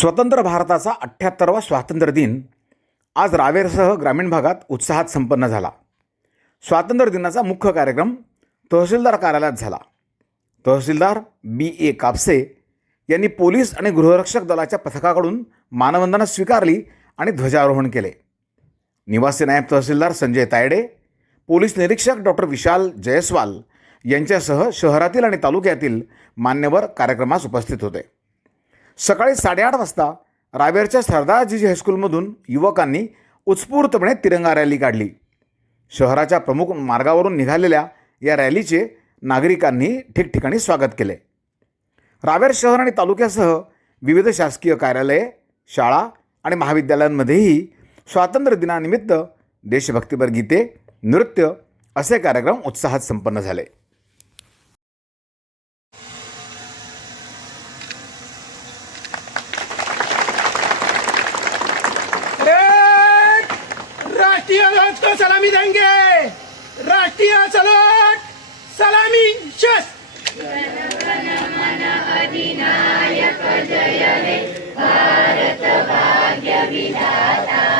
स्वतंत्र भारताचा अठ्ठ्याहत्तरवा स्वातंत्र्य दिन आज रावेरसह ग्रामीण भागात उत्साहात संपन्न झाला. स्वातंत्र्य दिनाचा मुख्य कार्यक्रम तहसीलदार कार्यालयात झाला. तहसीलदार बी ए कापसे यांनी पोलीस आणि गृहरक्षक दलाच्या पथकाकडून मानवंदना स्वीकारली आणि ध्वजारोहण केले. निवासी नायब तहसीलदार संजय तायडे पोलीस निरीक्षक डॉक्टर विशाल जयस्वाल यांच्यासह शहरातील आणि तालुक्यातील मान्यवर कार्यक्रमास उपस्थित होते. सकाळी साडेआठ वाजता रावेरच्या सरदारजी हायस्कूलमधून युवकांनी उत्स्फूर्तपणे तिरंगा रॅली काढली. शहराच्या प्रमुख मार्गावरून निघालेल्या या रॅलीचे नागरिकांनी ठिकठिकाणी स्वागत केले. रावेर शहर आणि तालुक्यासह विविध शासकीय कार्यालये शाळा आणि महाविद्यालयांमध्येही स्वातंत्र्य दिनानिमित्त देशभक्तीपर गीते नृत्य असे कार्यक्रम उत्साहात संपन्न झाले. राष्ट्रीय ध्वज को सलामी देंगे। राष्ट्रीय सलोट सलामी शस अधिनायक जय भारत भाग्य विधाता।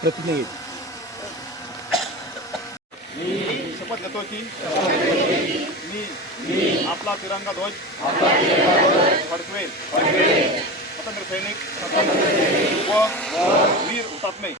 प्रतिज्ञा शपथ घेतो की मी आपला तिरंगा ध्वज फडकवेल स्वतंत्र सैनिक व वीर हुतात्मे